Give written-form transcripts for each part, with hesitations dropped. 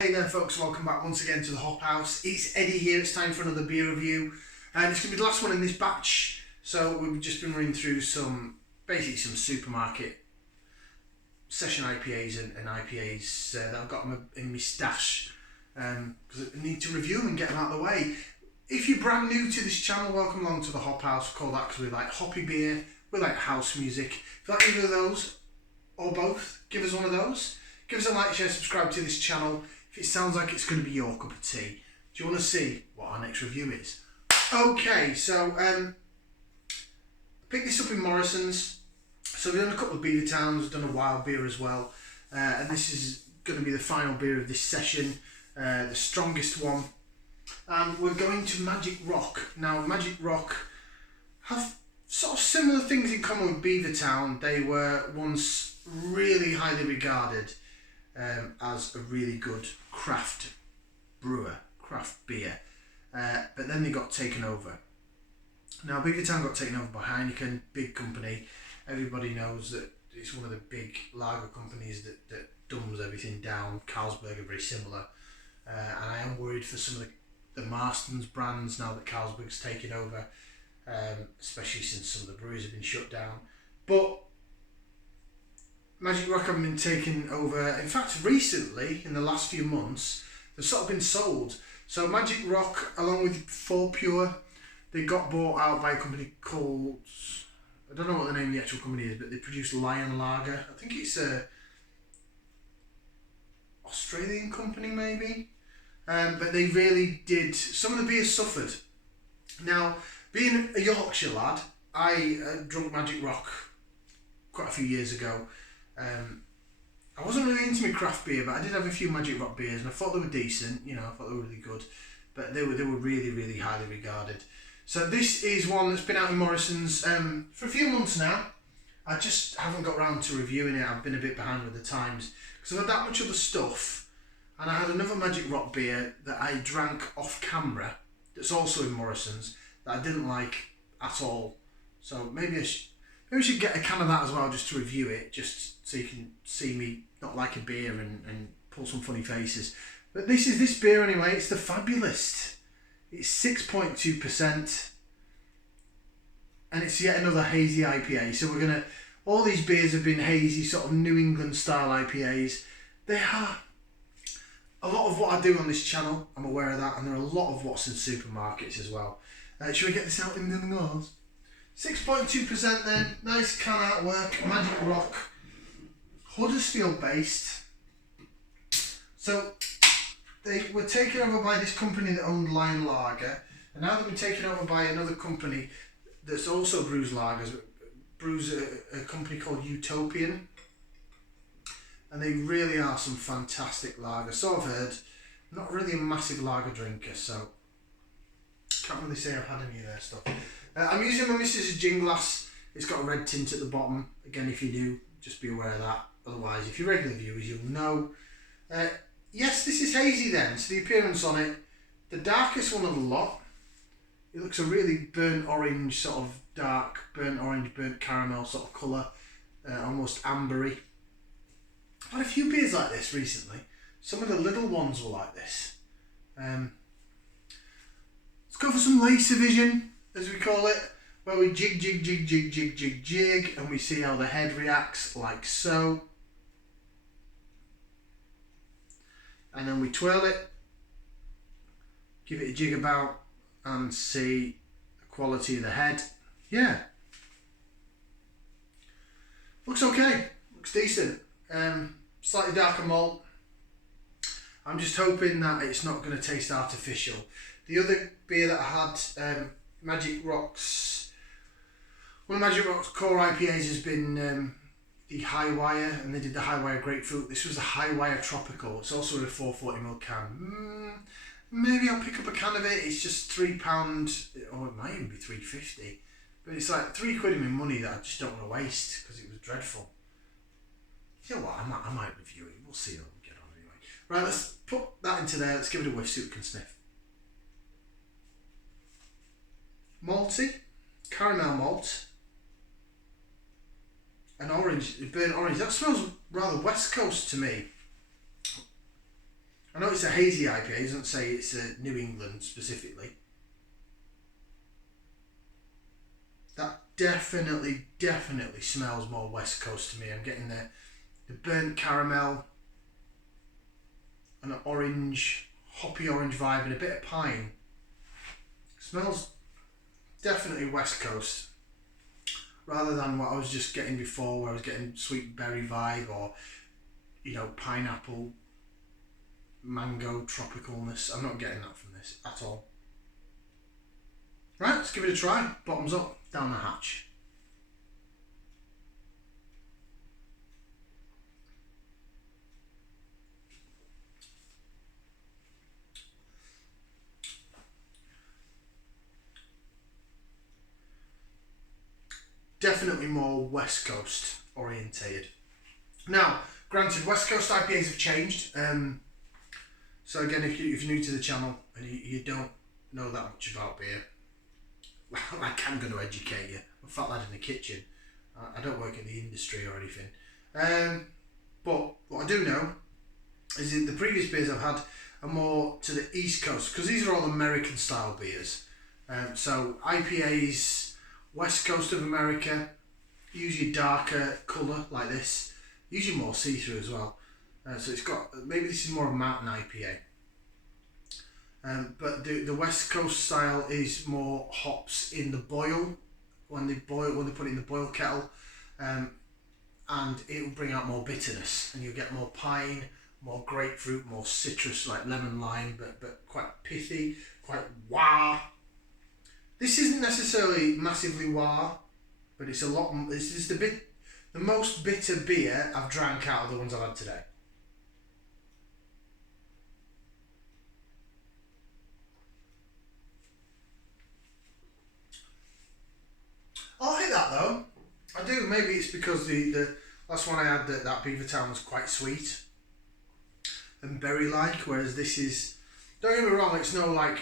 Hey there folks, welcome back once again to the Hop House. It's Eddie here, it's time for another beer review and it's going to be the last one in this batch. So we've just been running through some supermarket session IPAs and IPAs that I've got in my stash because I need to review them and get them out of the way. If you're brand new to this channel, welcome along to the Hop House. We call that because we like hoppy beer, we like house music. If you like either of those or both, give us one of those. Give us a like, share, subscribe to this channel. If it sounds like it's going to be your cup of tea, do you want to see what our next review is? Okay, so I picked this up in Morrisons. So we've done a couple of beer towns, we've done a wild beer as well. And this is going to be the final beer of this session, the strongest one. And we're going to Magic Rock. Now, Magic Rock have sort of similar things in common with Beavertown. They were once really highly regarded as a really good craft beer, but then they got taken over. Now Beavertown got taken over by Heineken, big company. Everybody knows that it's one of the big lager companies that dumbs everything down. Carlsberg are very similar, and I am worried for some of the Marston's brands now that Carlsberg's taken over, especially since some of the breweries have been shut down. But Magic Rock haven't been taken over. In fact, recently, in the last few months, they've sort of been sold. So Magic Rock, along with 4Pure, they got bought out by a company called, I don't know what the name of the actual company is, but they produce Lion Lager. I think it's a Australian company maybe. But they really did, some of the beers suffered. Now, being a Yorkshire lad, I drunk Magic Rock quite a few years ago. I wasn't really into my craft beer, but I did have a few Magic Rock beers and I thought they were decent, I thought they were really good, but they were really, really highly regarded. So this is one that's been out in Morrisons for a few months now. I just haven't got around to reviewing it. I've been a bit behind with the times because I've had that much other stuff, and I had another Magic Rock beer that I drank off camera that's also in Morrisons that I didn't like at all. So maybe we should get a can of that as well, just to review it, just so you can see me not like a beer and pull some funny faces. But this is this beer anyway. It's the Fabulist. It's 6.2%, and it's yet another hazy IPA. So all these beers have been hazy, sort of New England style IPAs. They are a lot of what I do on this channel. I'm aware of that, and there are a lot of what's in supermarkets as well. Should we get this out in the glass? 6.2% then, nice can artwork, Magic Rock, Huddersfield based. So they were taken over by this company that owned Lion Lager, and now they've been taken over by another company that's also brews lagers, brews a company called Utopian, and they really are some fantastic lagers. So I've heard. I'm not really a massive lager drinker, so can't really say I've had any of their stuff. I'm using my Mrs. Gin glass. It's got a red tint at the bottom. Again, if you do, just be aware of that. Otherwise, if you're regular viewers, you'll know. Yes, this is hazy then. So the appearance on it, the darkest one of the lot. It looks a really burnt orange, sort of dark burnt orange, burnt caramel sort of colour. Almost ambery. I've had a few beers like this recently. Some of the little ones were like this. Let's go for some laser vision, as we call it, where we jig, and we see how the head reacts, like so. And then we twirl it, give it a jig about, and see the quality of the head. Yeah. Looks okay, looks decent. Slightly darker malt. I'm just hoping that it's not going to taste artificial. The other beer that I had, Magic Rock's, one of Magic Rock's core IPAs has been the High Wire, and they did the High Wire Grapefruit. This was the High Wire Tropical. It's also in a 440ml can. Maybe I'll pick up a can of it. It's just £3, or it might even be £3.50. But it's like £3 in my money that I just don't want to waste because it was dreadful. You know what? I might review it. We'll see how we get on anyway. Right, let's put that into there. Let's give it a whiff, see what we can sniff. Malty, caramel malt, and orange, burnt orange. That smells rather West Coast to me. I know it's a hazy IPA. It doesn't say it's a New England specifically. That definitely smells more West Coast to me. I'm getting the burnt caramel and an orange, hoppy orange vibe and a bit of pine. Smells definitely West Coast, rather than what I was just getting before, where I was getting sweet berry vibe or, you know, pineapple, mango, tropicalness. I'm not getting that from this at all. Right, let's give it a try. Bottoms up, down the hatch. Definitely more West Coast orientated. Now, granted, West Coast IPAs have changed. So again, if you're new to the channel and you don't know that much about beer, well, like, I'm going to educate you. I'm a fat lad in the kitchen. I don't work in the industry or anything. But what I do know is that the previous beers I've had are more to the East Coast, because these are all American style beers. So IPAs, West Coast of America, usually darker colour like this, usually more see-through as well. So it's got, maybe this is more a mountain IPA. But the West Coast style is more hops in the boil, when they put it in the boil kettle, and it will bring out more bitterness, and you'll get more pine, more grapefruit, more citrus like lemon lime, but quite pithy, quite wah. This isn't necessarily massively wah, but it's a lot. This is the most bitter beer I've drank out of the ones I've had today. I like that though. I do. Maybe it's because the last one I had, that Beavertown, was quite sweet and berry-like, whereas this is, don't get me wrong, it's no like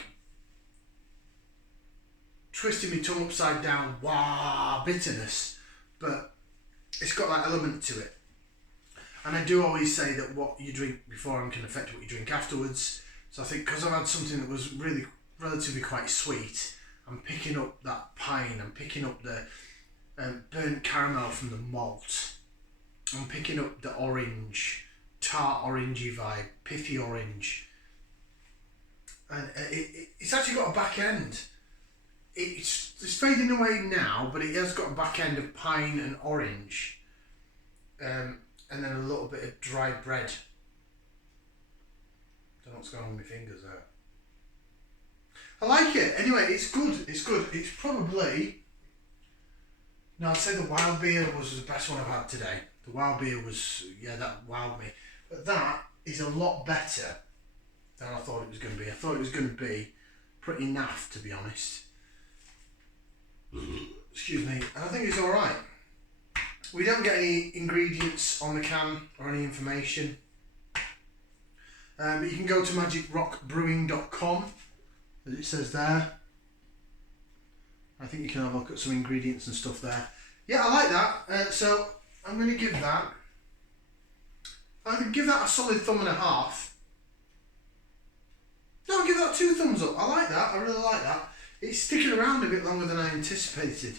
twisting my tongue upside down, wah, bitterness, but it's got that element to it. And I do always say that what you drink beforehand can affect what you drink afterwards. So I think because I've had something that was really relatively quite sweet, I'm picking up that pine, I'm picking up the burnt caramel from the malt, I'm picking up the orange, tart orangey vibe, pithy orange. And it's actually got a back end. It's fading away now, but it has got a back end of pine and orange, and then a little bit of dried bread. Don't know what's going on with my fingers there. I like it. Anyway, it's good. It's good. It's probably, no, I'd say the wild beer was the best one I've had today. The wild beer was, yeah, that wowed me. But that is a lot better than I thought it was going to be. I thought it was going to be pretty naff, to be honest. Excuse me. And I think it's alright. We don't get any ingredients on the can or any information. But you can go to magicrockbrewing.com, as it says there. I think you can have a look at some ingredients and stuff there. Yeah, I like that. So I'm going to give that, a solid thumb and a half. No, I'll give that 2 thumbs up. I like that. I really like that. It's sticking around a bit longer than I anticipated.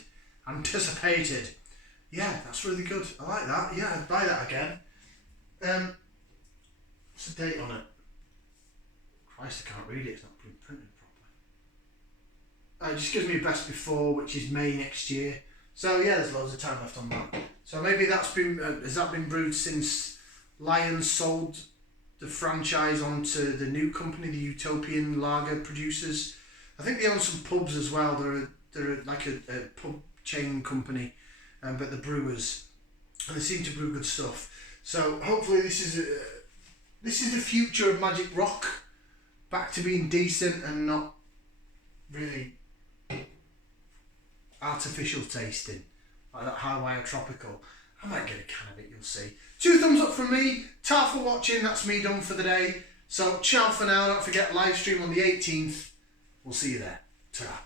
Yeah, that's really good. I like that. Yeah, I'd buy that again. What's the date on it? Christ, I can't read it. It's not printed properly. It just gives me a best before, which is May next year. So yeah, there's loads of time left on that. So maybe that's been, has that been brewed since Lions sold the franchise onto the new company, the Utopian Lager producers. I think they own some pubs as well. They're like a pub chain company, but the brewers, and they seem to brew good stuff. So hopefully this is the future of Magic Rock, back to being decent and not really artificial tasting, like that high wire tropical. I might get a can of it, you'll see. 2 thumbs up from me. Ta for watching. That's me done for the day. So ciao for now. Don't forget, live stream on the 18th. We'll see you there. Ta.